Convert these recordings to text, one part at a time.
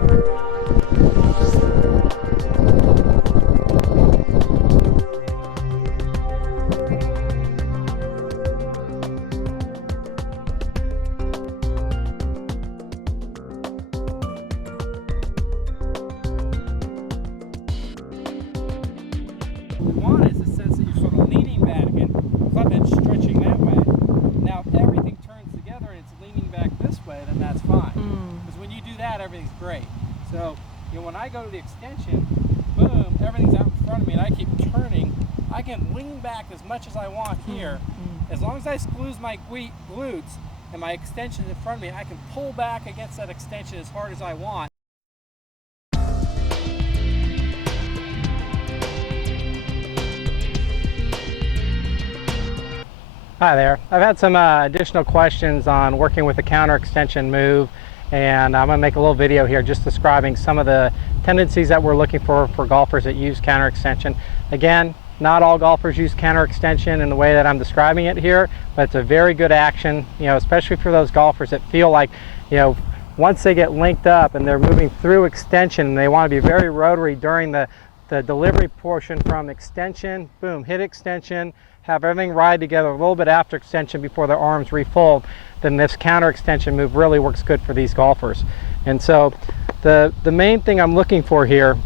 One is the sense that you're sort of leaning back and club head stretching that way. Now if everything turns together and it's leaning back this way, then that's fine. Because when you do that, everything's great. So when I go to the extension, boom, everything's out in front of me and I keep turning. I can lean back as much as I want here. As long as I squeeze my glutes and my extension in front of me, I can pull back against that extension as hard as I want. Hi there. I've had some additional questions on working with the counter extension move, and I'm going to make a little video here just describing some of the tendencies that we're looking for golfers that use counter extension. Again, not all golfers use counter extension in the way that I'm describing it here, but it's a very good action, especially for those golfers that feel like, once they get linked up and they're moving through extension and they want to be very rotary during the delivery portion from extension, boom, hit extension, have everything ride together a little bit after extension before their arms refold, then this counter extension move really works good for these golfers. And so the main thing I'm looking for here,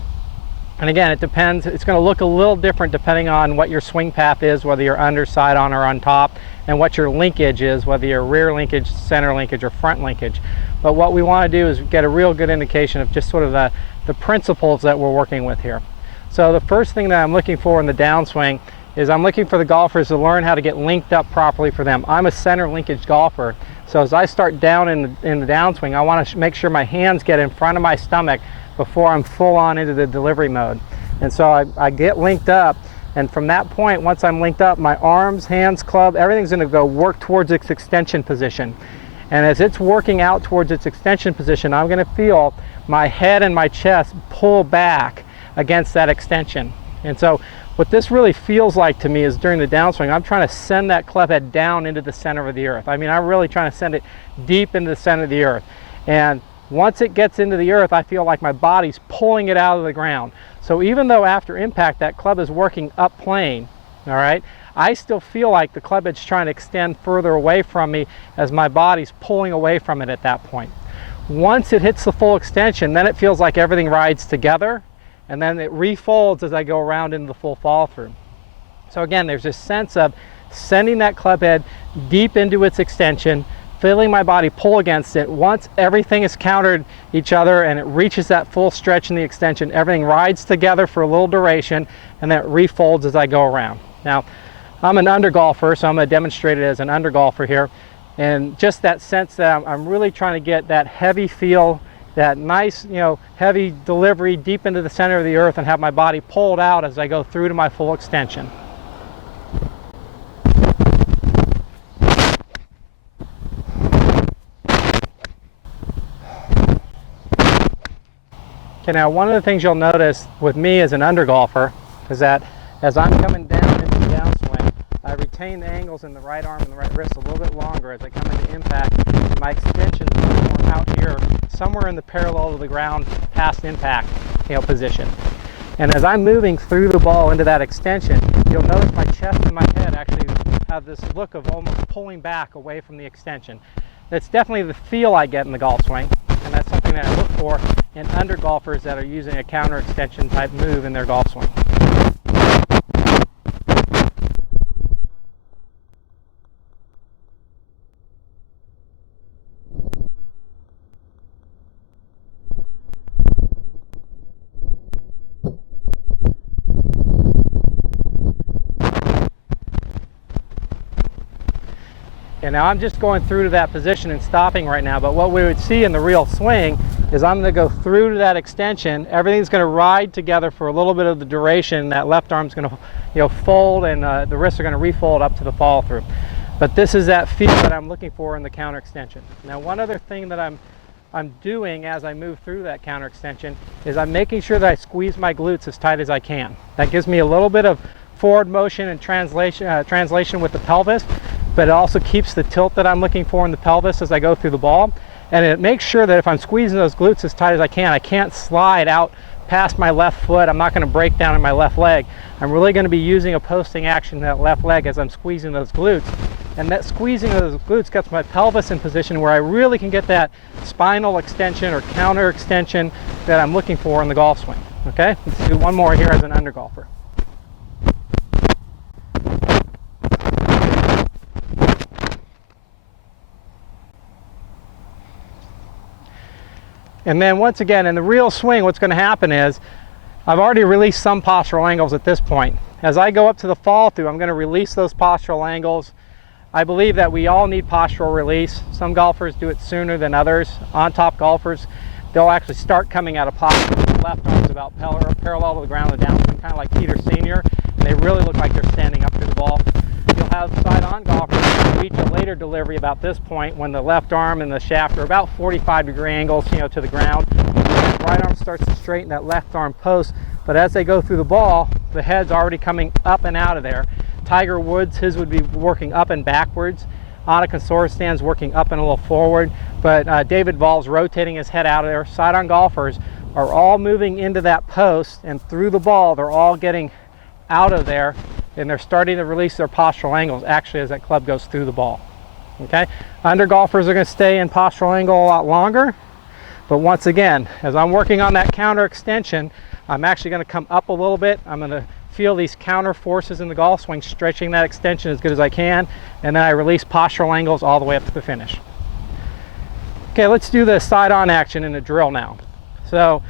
and again, it depends, it's going to look a little different depending on what your swing path is, whether you're under, side on, or on top, and what your linkage is, whether you're rear linkage, center linkage, or front linkage. But what we want to do is get a real good indication of just sort of the principles that we're working with here. So the first thing that I'm looking for in the downswing is I'm looking for the golfers to learn how to get linked up properly for them. I'm a center linkage golfer, so as I start down in the downswing, I want to make sure my hands get in front of my stomach before I'm full on into the delivery mode. And so I get linked up, and from that point, once I'm linked up, my arms, hands, club, everything's going to go work towards its extension position. And as it's working out towards its extension position, I'm going to feel my head and my chest pull back against that extension. And so what this really feels like to me is during the downswing, I'm trying to send that club head down into the center of the earth. I mean, I'm really trying to send it deep into the center of the earth. And once it gets into the earth, I feel like my body's pulling it out of the ground. So even though after impact that club is working up plane, all right, I still feel like the club head's trying to extend further away from me as my body's pulling away from it at that point. Once it hits the full extension, then it feels like everything rides together, and then it refolds as I go around into the full fall through. So again, there's this sense of sending that club head deep into its extension, feeling my body pull against it. Once everything is countered each other and it reaches that full stretch in the extension, everything rides together for a little duration, and then it refolds as I go around. Now, I'm an under golfer, so I'm going to demonstrate it as an under golfer here. And just that sense that I'm really trying to get that heavy feel, that nice, heavy delivery deep into the center of the earth, and have my body pulled out as I go through to my full extension. Okay, now one of the things you'll notice with me as an under golfer is that as I'm coming down into the downswing, I retain the angles in the right arm and the right wrist a little bit longer as I come into impact, and my extension is more out here, somewhere in the parallel to the ground past impact position. And as I'm moving through the ball into that extension, you'll notice my chest and my head actually have this look of almost pulling back away from the extension. That's definitely the feel I get in the golf swing, and that's something that I look for in under golfers that are using a counter extension type move in their golf swing. Okay, now I'm just going through to that position and stopping right now, but what we would see in the real swing is I'm going to go through to that extension. Everything's going to ride together for a little bit of the duration. That left arm's going to fold, and the wrists are going to refold up to the follow through. But this is that feel that I'm looking for in the counter extension. Now, one other thing that I'm doing as I move through that counter extension is I'm making sure that I squeeze my glutes as tight as I can. That gives me a little bit of forward motion and translation with the pelvis, but it also keeps the tilt that I'm looking for in the pelvis as I go through the ball. And it makes sure that if I'm squeezing those glutes as tight as I can't slide out past my left foot. I'm not going to break down in my left leg. I'm really going to be using a posting action in that left leg as I'm squeezing those glutes. And that squeezing of those glutes gets my pelvis in position where I really can get that spinal extension or counter extension that I'm looking for in the golf swing. Okay, let's do one more here as an under golfer. And then once again, in the real swing, what's going to happen is I've already released some postural angles at this point. As I go up to the fall through, I'm going to release those postural angles. I believe that we all need postural release. Some golfers do it sooner than others. On top golfers, they'll actually start coming out of posture with the left arms about parallel to the ground, the downswing, kind of like Peter Sr. And they really look like they're standing up to the ball. You'll have side-on golfers who reach a later delivery about this point when the left arm and the shaft are about 45-degree angles, to the ground. The right arm starts to straighten that left arm post, but as they go through the ball, the head's already coming up and out of there. Tiger Woods, his would be working up and backwards. Annika Sorstan's working up and a little forward, but David Ball's rotating his head out of there. Side-on golfers are all moving into that post, and through the ball, they're all getting out of there, and they're starting to release their postural angles actually as that club goes through the ball. Okay, under golfers are going to stay in postural angle a lot longer, but once again, as I'm working on that counter extension, I'm actually going to come up a little bit. I'm going to feel these counter forces in the golf swing, stretching that extension as good as I can, and then I release postural angles all the way up to the finish. Okay, let's do the side-on action in a drill now. So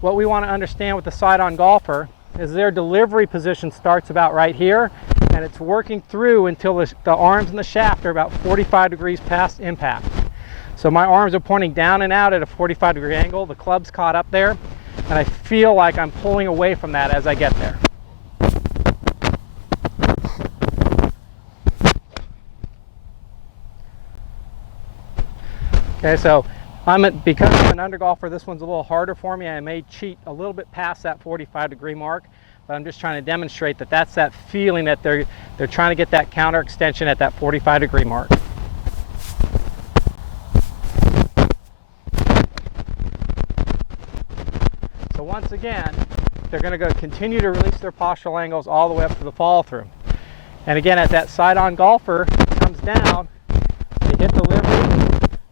what we want to understand with the side-on golfer is their delivery position starts about right here, and it's working through until the arms and the shaft are about 45 degrees past impact. So my arms are pointing down and out at a 45-degree angle, the club's caught up there, and I feel like I'm pulling away from that as I get there. Okay, so because I'm an under golfer, this one's a little harder for me. I may cheat a little bit past that 45-degree mark, but I'm just trying to demonstrate that that's that feeling that they're trying to get that counter extension at that 45-degree mark. So once again, they're going to continue to release their postural angles all the way up to the fall through. And again, as that side-on golfer comes down, they hit the livery.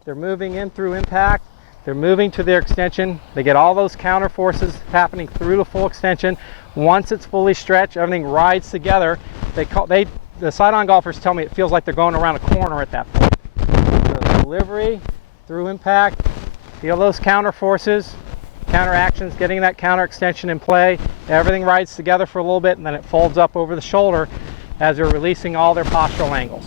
They're moving in through impact, they're moving to their extension, they get all those counter forces happening through the full extension. Once it's fully stretched, everything rides together. The side-on golfers tell me it feels like they're going around a corner at that point. So delivery, through impact, feel those counter forces, counter actions, getting that counter extension in play. Everything rides together for a little bit, and then it folds up over the shoulder as they're releasing all their postural angles.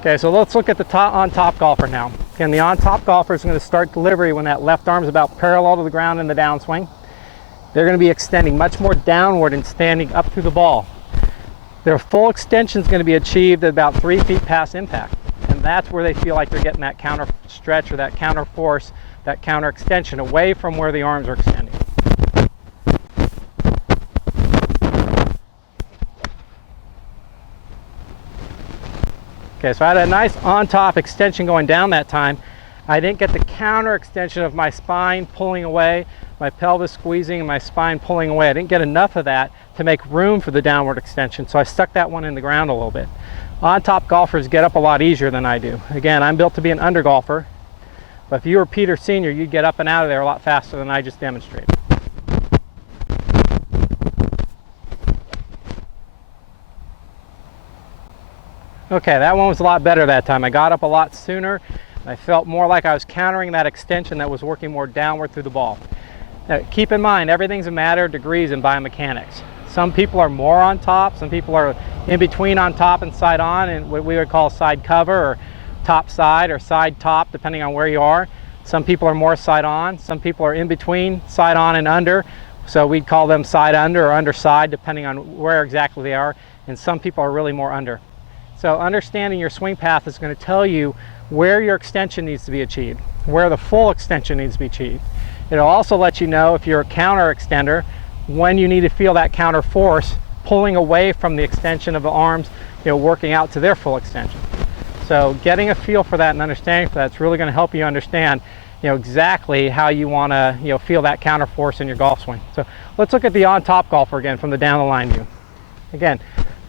Okay, so let's look at the on-top golfer now. Again, the on-top golfer is going to start delivery when that left arm is about parallel to the ground in the downswing. They're going to be extending much more downward and standing up through the ball. Their full extension is going to be achieved at about 3 feet past impact. And that's where they feel like they're getting that counter stretch or that counter force, that counter extension away from where the arms are extending. Okay, so I had a nice on-top extension going down that time. I didn't get the counter extension of my spine pulling away, my pelvis squeezing and my spine pulling away. I didn't get enough of that to make room for the downward extension, so I stuck that one in the ground a little bit. On-top golfers get up a lot easier than I do. Again, I'm built to be an under golfer, but if you were Peter Sr., you'd get up and out of there a lot faster than I just demonstrated. Okay, that one was a lot better that time. I got up a lot sooner. I felt more like I was countering that extension that was working more downward through the ball. Now, keep in mind, everything's a matter of degrees in biomechanics. Some people are more on top, some people are in between on top and side on, and what we would call side cover or top side or side top, depending on where you are. Some people are more side on, some people are in between side on and under, so we'd call them side under or underside, depending on where exactly they are, and some people are really more under. So understanding your swing path is going to tell you where your extension needs to be achieved, where the full extension needs to be achieved. It'll also let you know if you're a counter extender when you need to feel that counter force pulling away from the extension of the arms working out to their full extension. So getting a feel for that and understanding for that is really going to help you understand exactly how you want to feel that counter force in your golf swing. So let's look at the on top golfer again from the down the line view. Again,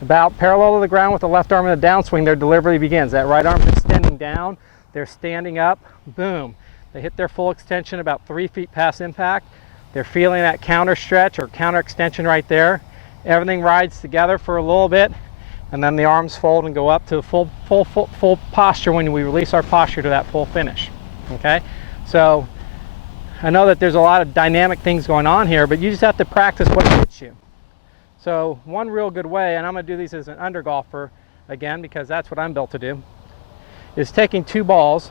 about parallel to the ground with the left arm in the downswing, their delivery begins. That right arm's extending down, they're standing up, boom. They hit their full extension about 3 feet past impact. They're feeling that counter stretch or counter extension right there. Everything rides together for a little bit, and then the arms fold and go up to full posture when we release our posture to that full finish. Okay, so I know that there's a lot of dynamic things going on here, but you just have to practice what fits you. So one real good way, and I'm going to do these as an under golfer again because that's what I'm built to do, is taking 2 balls.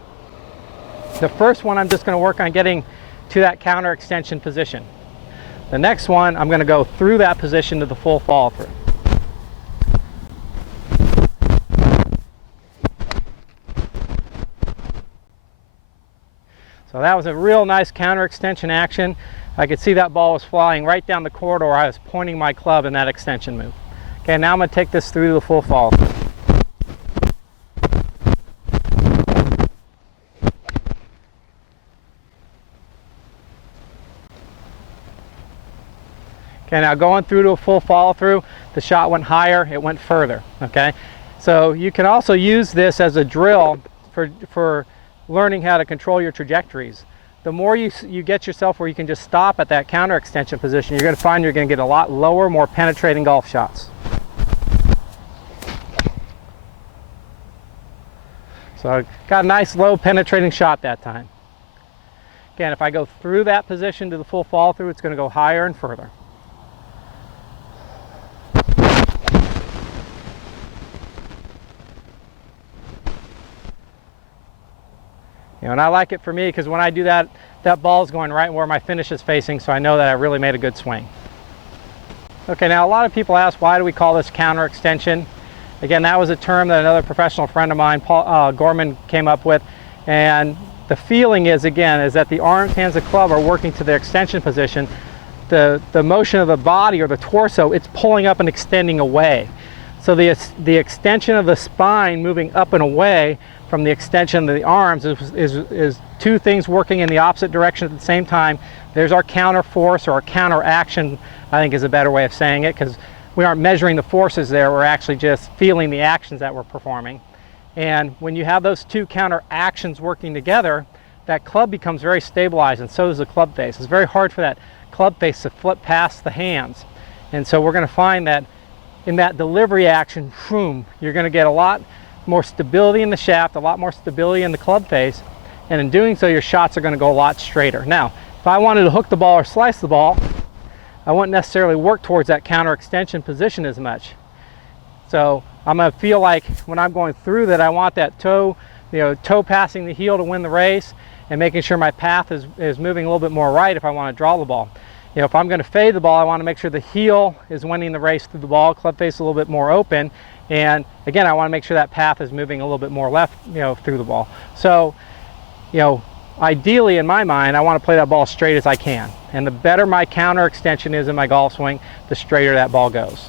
The first one I'm just going to work on getting to that counter extension position. The next one I'm going to go through that position to the full follow through. So that was a real nice counter extension action. I could see that ball was flying right down the corridor. I was pointing my club in that extension move. Okay, now I'm going to take this through the full follow through. Okay, now going through to a full follow through, the shot went higher, it went further. Okay, so you can also use this as a drill for learning how to control your trajectories. The more you get yourself where you can just stop at that counter extension position, you're going to find you're going to get a lot lower, more penetrating golf shots. So I got a nice low penetrating shot that time. Again, if I go through that position to the full follow through, it's going to go higher and further. And I like it for me because when I do that, that ball is going right where my finish is facing, so I know that I really made a good swing. Okay, now a lot of people ask, why do we call this counter extension? Again, that was a term that another professional friend of mine, Paul Gorman, came up with, and the feeling is, again, is that the arms, hands, and club are working to their extension position. The motion of the body or the torso, it's pulling up and extending away. So the extension of the spine moving up and away from the extension of the arms is 2 things working in the opposite direction at the same time. There's our counter force, or our counter action, I think is a better way of saying it, because we aren't measuring the forces there, we're actually just feeling the actions that we're performing. And when you have those 2 counter actions working together, that club becomes very stabilized, and so does the club face. It's very hard for that club face to flip past the hands. And so we're going to find that in that delivery action, boom, you're going to get a lot more stability in the shaft, a lot more stability in the club face, and in doing so your shots are going to go a lot straighter. Now, if I wanted to hook the ball or slice the ball, I wouldn't necessarily work towards that counter extension position as much. So I'm going to feel like when I'm going through that, I want that toe passing the heel to win the race, and making sure my path is moving a little bit more right if I want to draw the ball. If I'm going to fade the ball, I want to make sure the heel is winning the race through the ball, club face a little bit more open, and again, I want to make sure that path is moving a little bit more left, through the ball. So, ideally in my mind, I want to play that ball as straight as I can, and the better my counter extension is in my golf swing, the straighter that ball goes.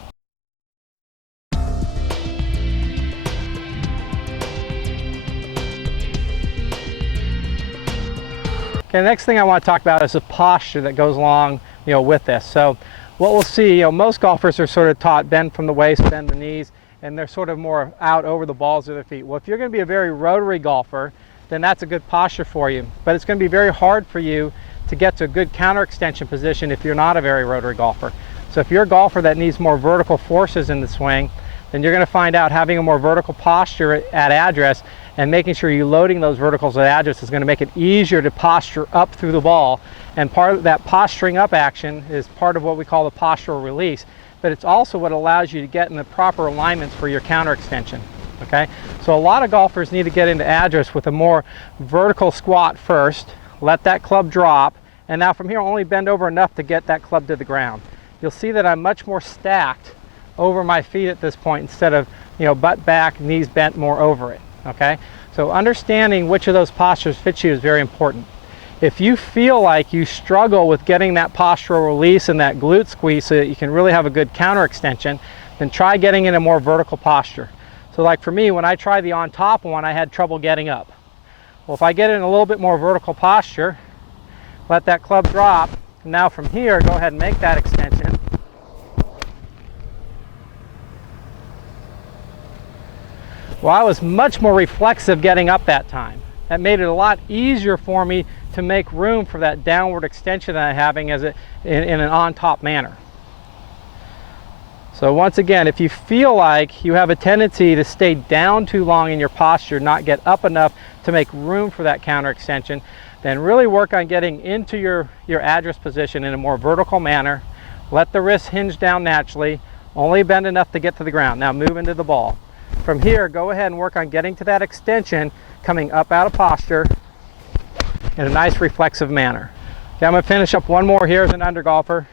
Okay, the next thing I want to talk about is the posture that goes along with this. So what we'll see, most golfers are sort of taught bend from the waist, bend the knees, and they're sort of more out over the balls of their feet. Well, if you're going to be a very rotary golfer, then that's a good posture for you. But it's going to be very hard for you to get to a good counter extension position if you're not a very rotary golfer. So if you're a golfer that needs more vertical forces in the swing, then you're going to find out having a more vertical posture at address and making sure you're loading those verticals at address is going to make it easier to posture up through the ball. And part of that posturing up action is part of what we call the postural release, but it's also what allows you to get in the proper alignments for your counter extension. Okay, so a lot of golfers need to get into address with a more vertical squat first, let that club drop, and now from here only bend over enough to get that club to the ground. You'll see that I'm much more stacked over my feet at this point instead of butt back, knees bent more over it. Okay, so understanding which of those postures fits you is very important. If you feel like you struggle with getting that postural release and that glute squeeze so that you can really have a good counter extension, then try getting in a more vertical posture. So like for me, when I tried the on top one, I had trouble getting up. Well, if I get in a little bit more vertical posture, let that club drop, and now from here, go ahead and make that extension. Well, I was much more reflexive getting up that time. That made it a lot easier for me to make room for that downward extension that I'm having in an on-top manner. So once again, if you feel like you have a tendency to stay down too long in your posture, not get up enough to make room for that counter extension, then really work on getting into your address position in a more vertical manner. Let the wrists hinge down naturally, only bend enough to get to the ground. Now move into the ball. From here, go ahead and work on getting to that extension, coming up out of posture in a nice reflexive manner. Okay, I'm going to finish up one more here as an under golfer.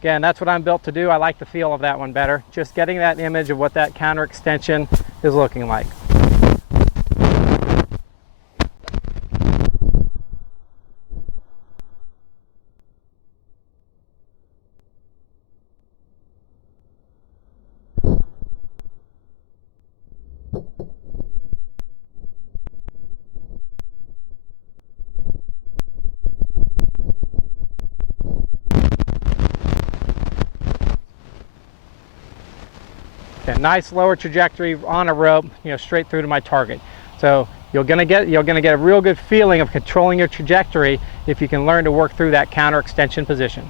Again, that's what I'm built to do. I like the feel of that one better. Just getting that image of what that counter extension is looking like. Okay, nice lower trajectory on a rope, straight through to my target. So you're gonna get a real good feeling of controlling your trajectory if you can learn to work through that counter extension position.